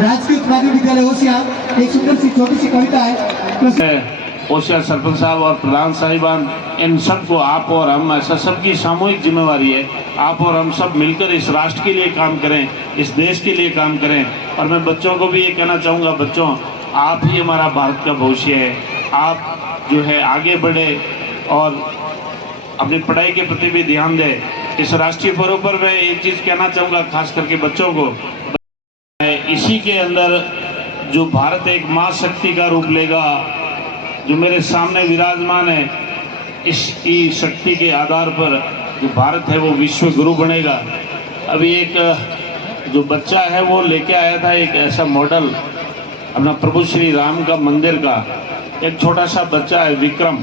राजकीय प्राथमिक विद्यालय होशियार एक सुंदर सी छोटी सी कविता है। होशियार सरपंच साहब और प्रधान साहिबान, इन सबको आप और हम, ऐसा सबकी सामूहिक जिम्मेवारी है। आप और हम सब मिलकर इस राष्ट्र के लिए काम करें, इस देश के लिए काम करें। और मैं बच्चों को भी ये कहना चाहूँगा, बच्चों आप ही हमारा भारत का भविष्य है। आप जो है आगे बढ़े और अपनी पढ़ाई के प्रति भी ध्यान दें। इस राष्ट्रीय पर्व पर मैं एक चीज़ कहना चाहूँगा, खास करके बच्चों को, इसी के अंदर जो भारत एक माँ शक्ति का रूप लेगा, जो मेरे सामने विराजमान है, इसकी शक्ति के आधार पर जो भारत है वो विश्व गुरु बनेगा। अभी एक जो बच्चा है वो लेके आया था एक ऐसा मॉडल अपना प्रभु श्री राम का मंदिर का। एक छोटा सा बच्चा है विक्रम,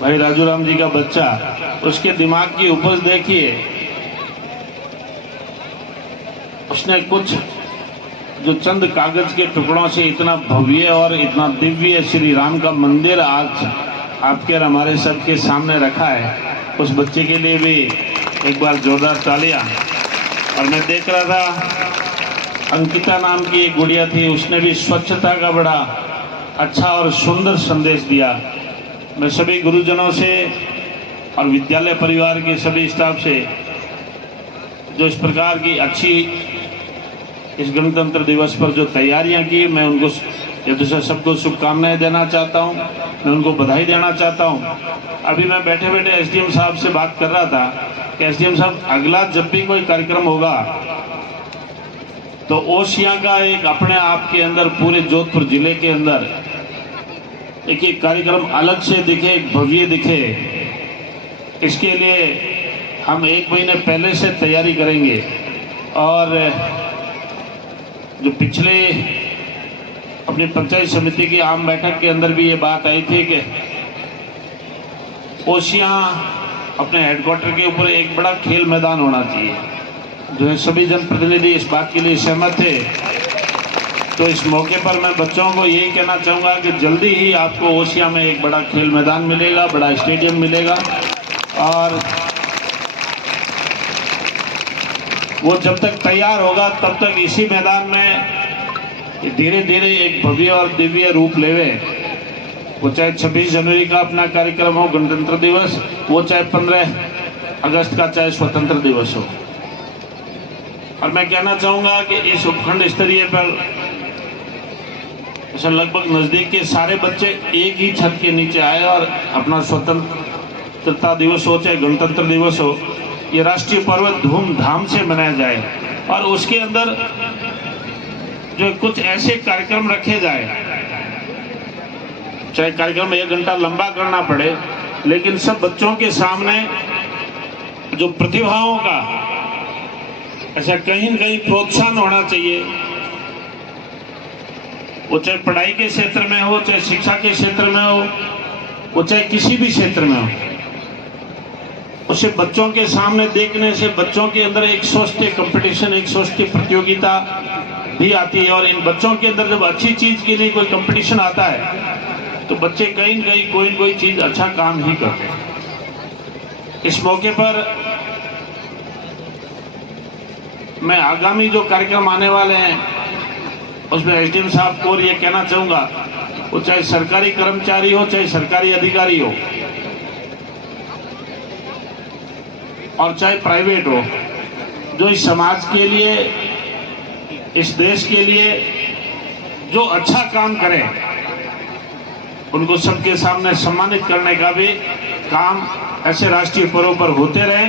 भाई राजू राम जी का बच्चा, उसके दिमाग की उपज देखिए। उसने कुछ जो चंद कागज के टुकड़ों से इतना भव्य और इतना दिव्य श्री राम का मंदिर आज आपके और हमारे सबके सामने रखा है। उस बच्चे के लिए भी एक बार जोरदार तालियां। और मैं देख रहा था अंकिता नाम की एक गुड़िया थी, उसने भी स्वच्छता का बड़ा अच्छा और सुंदर संदेश दिया। मैं सभी गुरुजनों से और विद्यालय परिवार के सभी स्टाफ से जो इस प्रकार की अच्छी इस गणतंत्र दिवस पर जो तैयारियां की, मैं उनको सबको शुभकामनाएं देना चाहता हूं, मैं उनको बधाई देना चाहता हूं। अभी मैं बैठे बैठे एसडीएम साहब से बात कर रहा था कि एसडीएम साहब अगला जब भी कोई कार्यक्रम होगा तो ओशिया का एक अपने आप के अंदर पूरे जोधपुर जिले के अंदर एक कार्यक्रम अलग से दिखे, एक भव्य दिखे। इसके लिए हम 1 महीने पहले से तैयारी करेंगे। और जो पिछले अपनी पंचायत समिति की आम बैठक के अंदर भी ये बात आई थी कि ओशिया अपने हेडक्वार्टर के ऊपर एक बड़ा खेल मैदान होना चाहिए, जो है सभी जनप्रतिनिधि इस बात के लिए सहमत थे। तो इस मौके पर मैं बच्चों को यही कहना चाहूँगा कि जल्दी ही आपको ओशिया में एक बड़ा खेल मैदान मिलेगा, बड़ा स्टेडियम मिलेगा। और वो जब तक तैयार होगा तब तक इसी मैदान में धीरे धीरे एक भव्य और दिव्य रूप लेवे। वो चाहे 26 जनवरी का अपना कार्यक्रम हो, गणतंत्र दिवस, वो चाहे 15 अगस्त का, चाहे स्वतंत्र दिवस हो। और मैं कहना चाहूँगा कि इस उपखंड स्तरीय पर ऐसा लगभग नज़दीक के सारे बच्चे एक ही छत के नीचे आए और अपना स्वतंत्रता दिवस हो चाहे गणतंत्र दिवस हो, ये राष्ट्रीय पर्व धूमधाम से मनाया जाए। और उसके अंदर जो कुछ ऐसे कार्यक्रम रखे जाए, चाहे कार्यक्रम 1 घंटा लंबा करना पड़े, लेकिन सब बच्चों के सामने जो प्रतिभाओं का ऐसा कहीं न कहीं प्रोत्साहन होना चाहिए। वो चाहे पढ़ाई के क्षेत्र में हो, चाहे शिक्षा के क्षेत्र में हो, वो चाहे किसी भी क्षेत्र में हो, उसे बच्चों के सामने देखने से बच्चों के अंदर एक स्वस्थ कंपटीशन, एक स्वस्थ प्रतियोगिता भी आती है। और इन बच्चों के अंदर जब अच्छी चीज के लिए कोई कंपटीशन आता है तो बच्चे कहीं न कहीं कोई न कोई चीज अच्छा काम ही करते हैं। इस मौके पर मैं आगामी जो कार्यक्रम आने वाले हैं उसमें एसडीएम साहब को ये कहना चाहूँगा, वो चाहे सरकारी कर्मचारी हो चाहे सरकारी अधिकारी हो और चाहे प्राइवेट हो, जो इस समाज के लिए, इस देश के लिए जो अच्छा काम करें, उनको सबके सामने सम्मानित करने का भी काम ऐसे राष्ट्रीय पर्व पर होते रहे,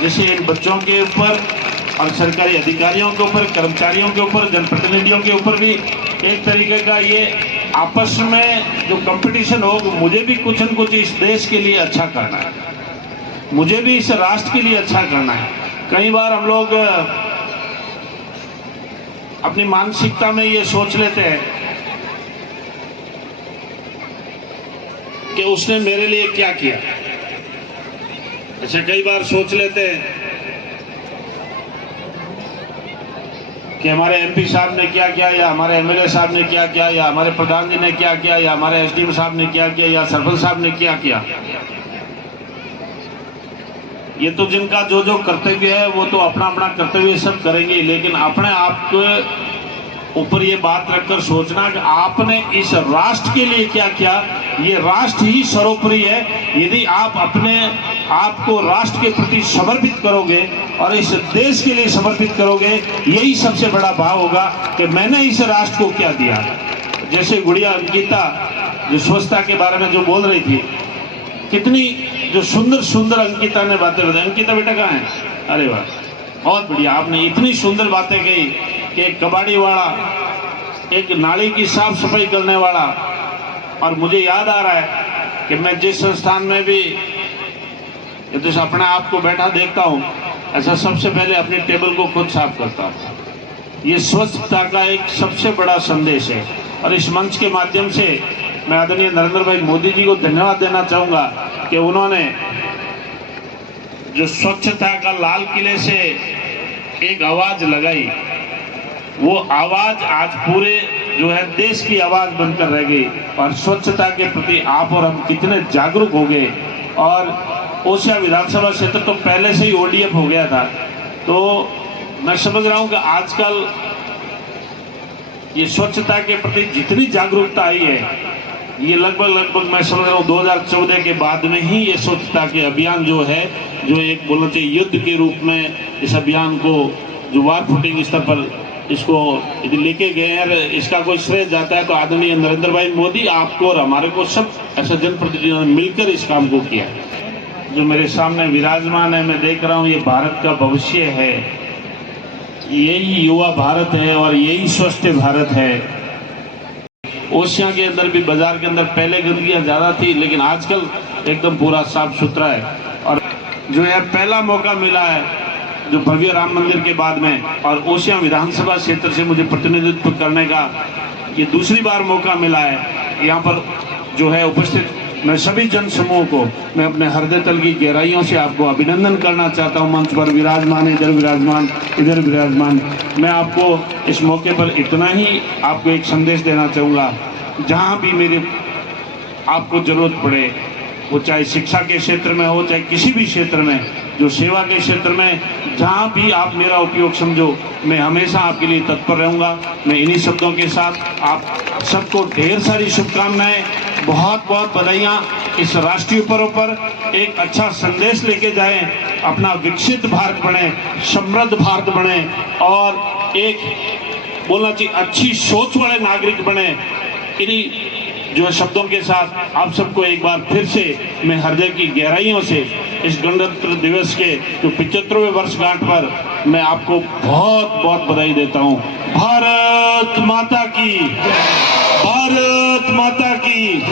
जिससे इन बच्चों के ऊपर और सरकारी अधिकारियों के ऊपर, कर्मचारियों के ऊपर, जनप्रतिनिधियों के ऊपर भी एक तरीके का ये आपस में जो कंपटीशन हो, मुझे भी कुछ न कुछ इस देश के लिए अच्छा करना है, मुझे भी इस राष्ट्र के लिए अच्छा करना है। कई बार हम लोग अपनी मानसिकता में ये सोच लेते हैं कि उसने मेरे लिए क्या किया। ऐसे कई बार सोच लेते हैं कि हमारे एमपी साहब ने क्या किया, या हमारे एमएलए साहब ने क्या किया, या हमारे प्रधान जी ने क्या किया, या हमारे एसडीएम साहब ने क्या किया, या सरपंच साहब ने क्या किया। ये तो जिनका जो जो कर्तव्य है वो तो अपना अपना कर्तव्य सब करेंगे, लेकिन अपने आप के ऊपर ये बात रखकर सोचना कि आपने इस राष्ट्र के लिए क्या किया। ये राष्ट्र ही सर्वोपरि है। यदि आप अपने आप को राष्ट्र के प्रति समर्पित करोगे और इस देश के लिए समर्पित करोगे, यही सबसे बड़ा भाव होगा कि मैंने इस राष्ट्र को क्या दिया। जैसे गुड़िया अंकिता जो स्वच्छता के बारे में जो बोल रही थी, कितनी जो सुंदर सुंदर अंकिता ने बातें बताई। अंकिता बेटा कहाँ है? अरे वाह, बहुत बढ़िया, आपने इतनी सुंदर बातें कही कि एक कबाड़ी वाला, एक नाली की साफ सफाई करने वाला, और मुझे याद आ रहा है कि मैं जिस संस्थान में भी यदि अपने आप को बैठा देखता हूँ, ऐसा सबसे पहले अपनी टेबल को खुद साफ करता हूँ। ये स्वच्छता का एक सबसे बड़ा संदेश है। और इस मंच के माध्यम से मैं आदरणीय नरेंद्र भाई मोदी जी को धन्यवाद देना चाहूँगा कि उन्होंने जो स्वच्छता का लाल किले से एक आवाज लगाई, वो आवाज आज पूरे जो है देश की आवाज बनकर रह गई। और स्वच्छता के प्रति आप और हम कितने जागरूक हो गए। और ओसिया विधानसभा क्षेत्र तो पहले से ही ODF हो गया था। तो मैं समझ रहा हूँ कि आजकल ये स्वच्छता के प्रति जितनी जागरूकता आई है, ये लगभग मैं समझ रहा हूँ 2014 के बाद में ही ये स्वच्छता के अभियान जो है, जो एक बोलना चाहिए युद्ध के रूप में इस अभियान को जो वार फुटिंग स्तर पर इसको यदि लेके गए हैं, इसका कोई श्रेय जाता है तो आदरणीय नरेंद्र भाई मोदी, आपको और हमारे को सब ऐसा जनप्रतिनिधियों ने मिलकर इस काम को किया। जो मेरे सामने विराजमान है, मैं देख रहा हूँ, ये भारत का भविष्य है, यही युवा भारत है और यही स्वस्थ भारत है। ओसिया के अंदर भी बाजार के अंदर पहले गंदगियाँ ज़्यादा थी, लेकिन आजकल एकदम पूरा साफ सुथरा है। और जो है पहला मौका मिला है जो भव्य राम मंदिर के बाद में, और ओसिया विधानसभा क्षेत्र से मुझे प्रतिनिधित्व करने का ये दूसरी बार मौका मिला है। यहाँ पर जो है उपस्थित मैं सभी जन समूह को मैं अपने हृदय तल की गहराइयों से आपको अभिनंदन करना चाहता हूँ। मंच पर विराजमान, इधर विराजमान, इधर विराजमान, मैं आपको इस मौके पर इतना ही आपको एक संदेश देना चाहूँगा, जहाँ भी मेरे आपको जरूरत पड़े, वो चाहे शिक्षा के क्षेत्र में हो, चाहे किसी भी क्षेत्र में, जो सेवा के क्षेत्र में, जहाँ भी आप मेरा उपयोग समझो, मैं हमेशा आपके लिए तत्पर रहूँगा। मैं इन्हीं शब्दों के साथ आप सबको ढेर सारी शुभकामनाएं, बहुत बहुत बधाइयाँ। इस राष्ट्रीय पर्व पर एक अच्छा संदेश लेके जाएं, अपना विकसित भारत बने, समृद्ध भारत बने और एक बोलना चाहिए अच्छी सोच वाले नागरिक बने। इन्हीं जो शब्दों के साथ आप सबको एक बार फिर से मैं हृदय की गहराइयों से इस गणतंत्र दिवस के जो 75वें वर्षगांठ पर मैं आपको बहुत बहुत बधाई देता हूं। भारत माता की, भारत माता की।